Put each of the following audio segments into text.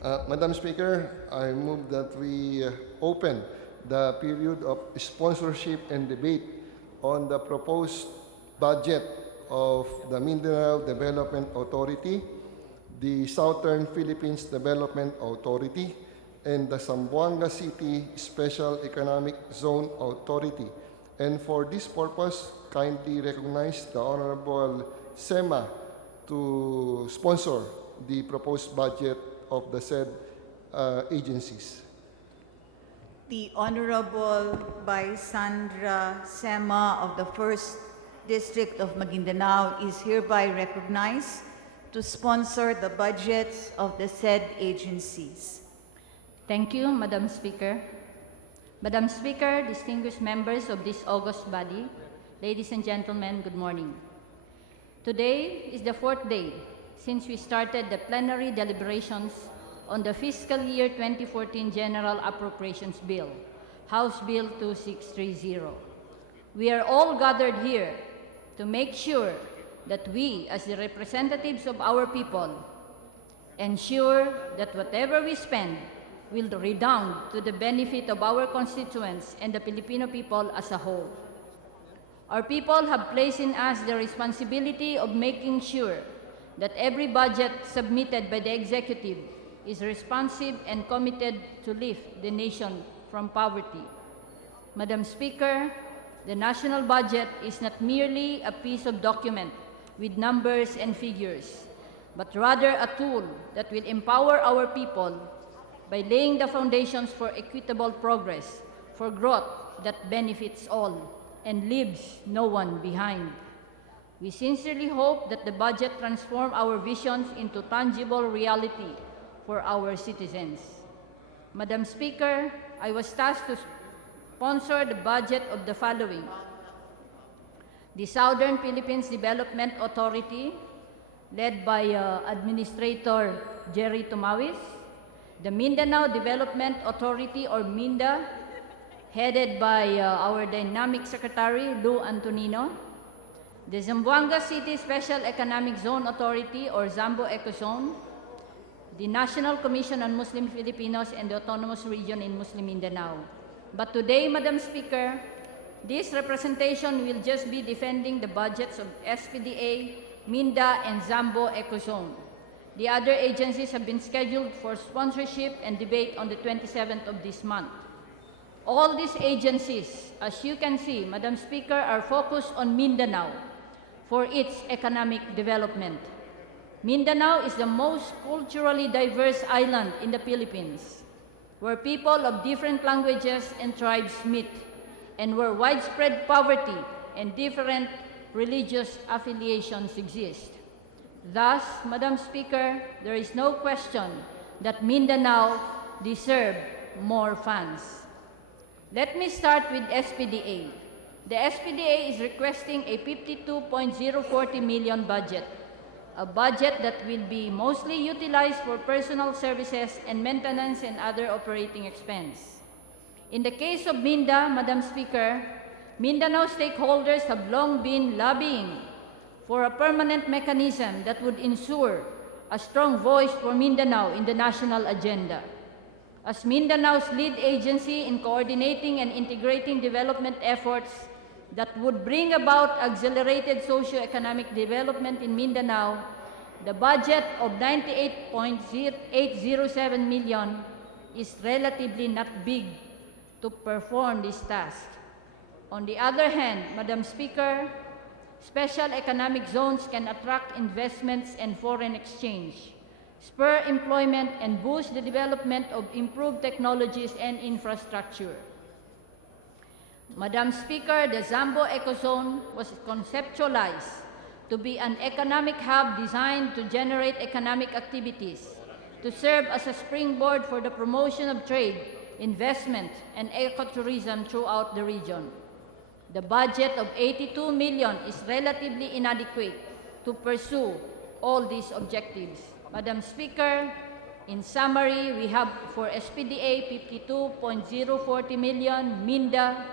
Madam Speaker, I move that we open the period of sponsorship and debate on the proposed budget of the Mindanao Development Authority, the Southern Philippines Development Authority, and the Zamboanga City Special Economic Zone Authority. And for this purpose, kindly recognize the Honorable Sema to sponsor the proposed budget of the said agencies. The Honorable Bai Sandra Sema of the 1st District of Maguindanao is hereby recognized to sponsor the budgets of the said agencies. Thank you, Madam Speaker. Madam Speaker, distinguished members of this august body, ladies and gentlemen, good morning. Today is the 4th day since we started the plenary deliberations on the fiscal year 2014 General Appropriations Bill, House Bill 2630. We are all gathered here to make sure that we, as the representatives of our people, ensure that whatever we spend will redound to the benefit of our constituents and the Filipino people as a whole. Our people have placed in us the responsibility of making sure that every budget submitted by the executive is responsive and committed to lift the nation from poverty. Madam Speaker, the national budget is not merely a piece of document with numbers and figures, but rather a tool that will empower our people by laying the foundations for equitable progress, for growth that benefits all and leaves no one behind. We sincerely hope that the budget transform our visions into tangible reality for our citizens. Madam Speaker, I was tasked to sponsor the budget of the following: the Southern Philippines Development Authority, led by Administrator Jerry Tumawis; the Mindanao Development Authority, or MINDA, headed by our dynamic Secretary, Lou Antonino; the Zamboanga City Special Economic Zone Authority, or Zambo Ecozone; the National Commission on Muslim Filipinos and the Autonomous Region in Muslim Mindanao. But today, Madam Speaker, this representation will just be defending the budgets of SPDA, MINDA, and Zambo Ecozone. The other agencies have been scheduled for sponsorship and debate on the 27th of this month. All these agencies, as you can see, Madam Speaker, are focused on Mindanao for its economic development. Mindanao is the most culturally diverse island in the Philippines, where people of different languages and tribes meet, and where widespread poverty and different religious affiliations exist. Thus, Madam Speaker, there is no question that Mindanao deserves more funds. Let me start with SPDA. The SPDA is requesting a 52.040 million budget, a budget that will be mostly utilized for personal services and maintenance and other operating expense. In the case of MINDA, Madam Speaker, Mindanao stakeholders have long been lobbying for a permanent mechanism that would ensure a strong voice for Mindanao in the national agenda. As Mindanao's lead agency in coordinating and integrating development efforts that would bring about accelerated socio-economic development in Mindanao, the budget of 98.807 million is relatively not big to perform this task. On the other hand, Madam Speaker, special economic zones can attract investments and foreign exchange, spur employment, and boost the development of improved technologies and infrastructure. Madam Speaker, the Zambo Ecozone was conceptualized to be an economic hub designed to generate economic activities, to serve as a springboard for the promotion of trade, investment, and ecotourism throughout the region. The budget of 82 million is relatively inadequate to pursue all these objectives. Madam Speaker, in summary, we have for SPDA 52.040 million, MINDA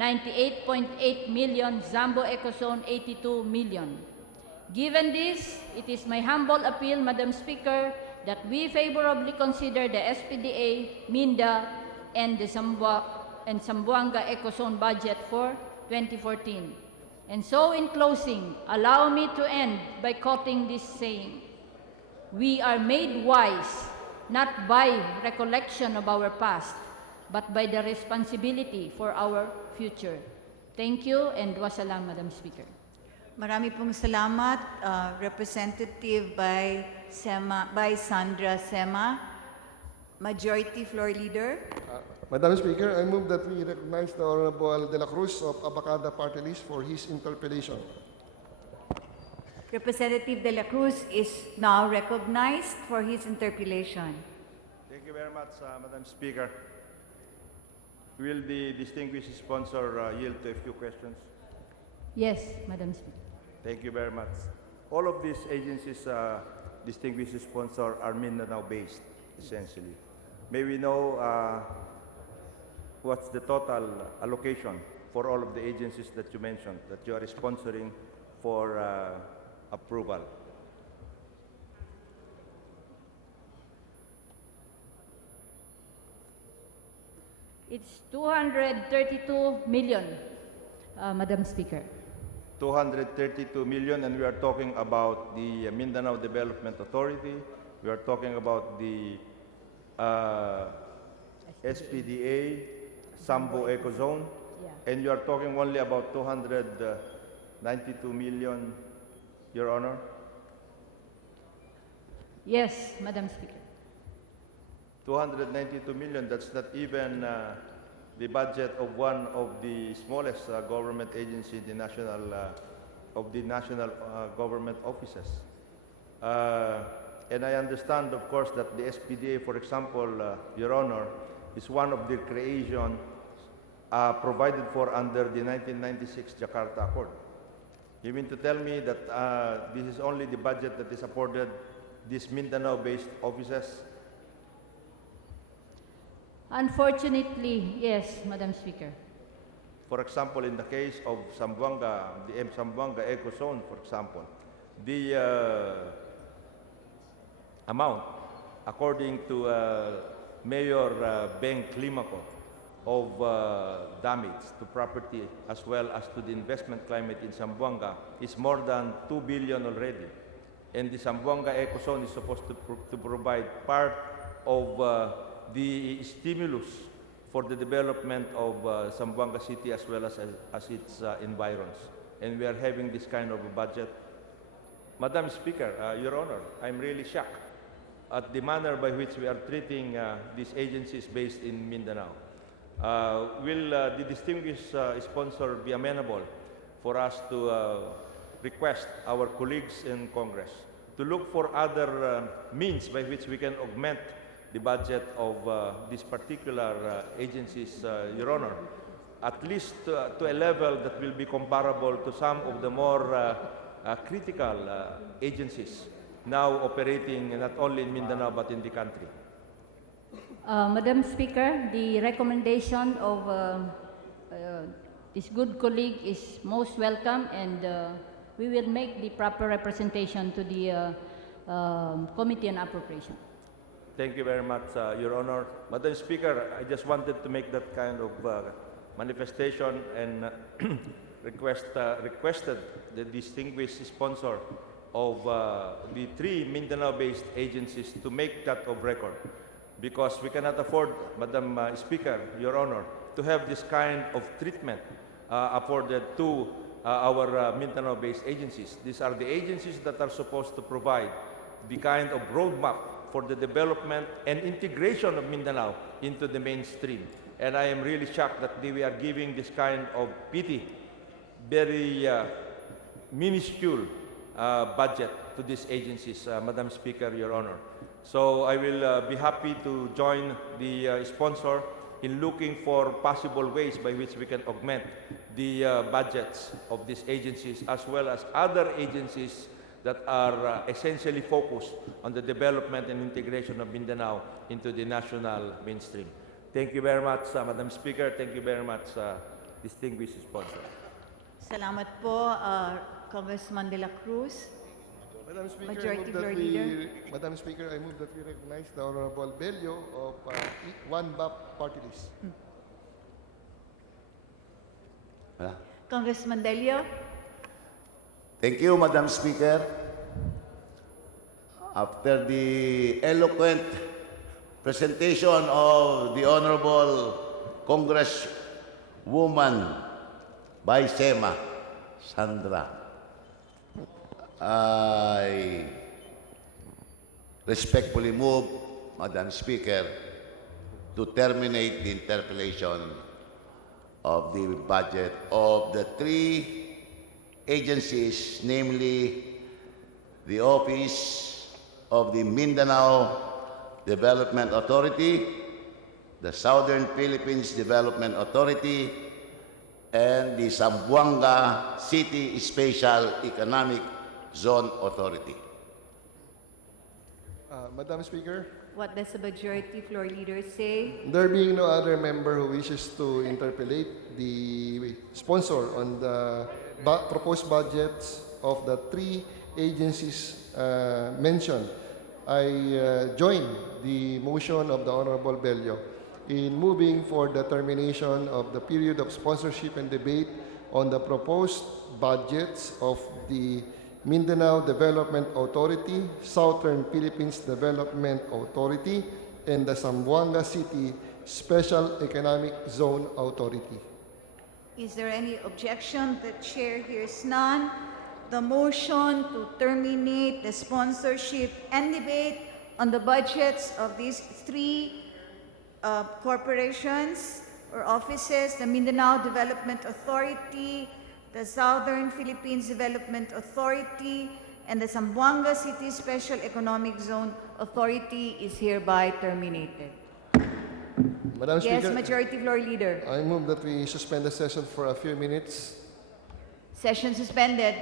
98.8 million, Zambo Ecozone 82 million. Given this, it is my humble appeal, Madam Speaker, that we favorably consider the SPDA, Minda, and the Zamboanga Ecozone budget for 2014. And so in closing, allow me to end by quoting this saying: "We are made wise not by recollection of our past, but by the responsibility for our future." Thank you and wassalam, Madam Speaker. Marami pong salamat, Representative Bai Sandra Sema, Majority Floor Leader. Madam Speaker, I move that we recognize the Honorable De La Cruz of Abacada Party List for his interpellation. Representative De La Cruz is now recognized for his interpellation. Thank you very much, Madam Speaker. Will the distinguished sponsor yield to a few questions? Yes, Madam Speaker. Thank you very much. All of these agencies, distinguished sponsor, are Mindanao-based, essentially. May we know what's the total allocation for all of the agencies that you mentioned, that you are sponsoring for approval? It's 232 million, Madam Speaker. 232 million, and we are talking about the Mindanao Development Authority. We are talking about the SPDA, Sambo Ecozone, Yeah. and you are talking only about 292 million, Your Honor. Yes, Madam Speaker. 292 million, that's not even the budget of one of the smallest government agency, the national government offices. And I understand, of course, that the SPDA, for example, Your Honor, is one of the creation provided for under the 1996 Jakarta Accord. You mean to tell me that this is only the budget that is afforded these Mindanao-based offices? Unfortunately, yes, Madam Speaker. For example, in the case of Zamboanga, the Zamboanga Ecozone, for example, the amount, according to Mayor Beng Climaco, of damage to property as well as to the investment climate in Zamboanga is more than 2 billion already. And the Zamboanga Ecozone is supposed to provide part of the stimulus for the development of Zamboanga City as well as its environs. And we are having this kind of a budget. Madam Speaker, Your Honor, I'm really shocked at the manner by which we are treating these agencies based in Mindanao. Will the distinguished sponsor be amenable for us to request our colleagues in Congress to look for other means by which we can augment the budget of these particular agencies, Your Honor, at least to a level that will be comparable to some of the more critical agencies now operating not only in Mindanao but in the country? Madam Speaker, the recommendation of this good colleague is most welcome, and we will make the proper representation to the Committee on Appropriation. Thank you very much, Your Honor. Madam Speaker, I just wanted to make that kind of manifestation and requested the distinguished sponsor of the 3 Mindanao-based agencies to make that of record, because we cannot afford, Madam Speaker, Your Honor, to have this kind of treatment afforded to our Mindanao-based agencies. These are the agencies that are supposed to provide the kind of roadmap for the development and integration of Mindanao into the mainstream. And I am really shocked that we are giving this kind of petty, very minuscule budget to these agencies, Madam Speaker, Your Honor. So I will be happy to join the sponsor in looking for possible ways by which we can augment the budgets of these agencies as well as other agencies that are essentially focused on the development and integration of Mindanao into the national mainstream. Thank you very much, Madam Speaker. Thank you very much, distinguished sponsor. Salamat po, Congressman De La Cruz. Madam Speaker, I Majority move that Floor we, Leader. Madam Speaker, I move that we recognize the Honorable Bello of One BAP Party List. Wala. Congressman Delio. Thank you, Madam Speaker. After the eloquent presentation of the Honorable Congresswoman Bai Sandra, I respectfully move, Madam Speaker, to terminate the interpellation of the budget of the three agencies, namely the Office of the Mindanao Development Authority, the Southern Philippines Development Authority, and the Zamboanga City Special Economic Zone Authority. Madam Speaker, What does the Majority Floor Leader say? there being no other member who wishes to interpellate the sponsor on the proposed budgets of the three agencies mentioned, I join the motion of the Honorable Bello in moving for the termination of the period of sponsorship and debate on the proposed budgets of the Mindanao Development Authority, Southern Philippines Development Authority, and the Zamboanga City Special Economic Zone Authority. Is there any objection? The chair hears none. The motion to terminate the sponsorship and debate on the budgets of these three corporations or offices, the Mindanao Development Authority, the Southern Philippines Development Authority, and the Zamboanga City Special Economic Zone Authority is hereby terminated. Madam Yes, Speaker, Majority Floor Leader. I move that we suspend the session for a few minutes. Session suspended.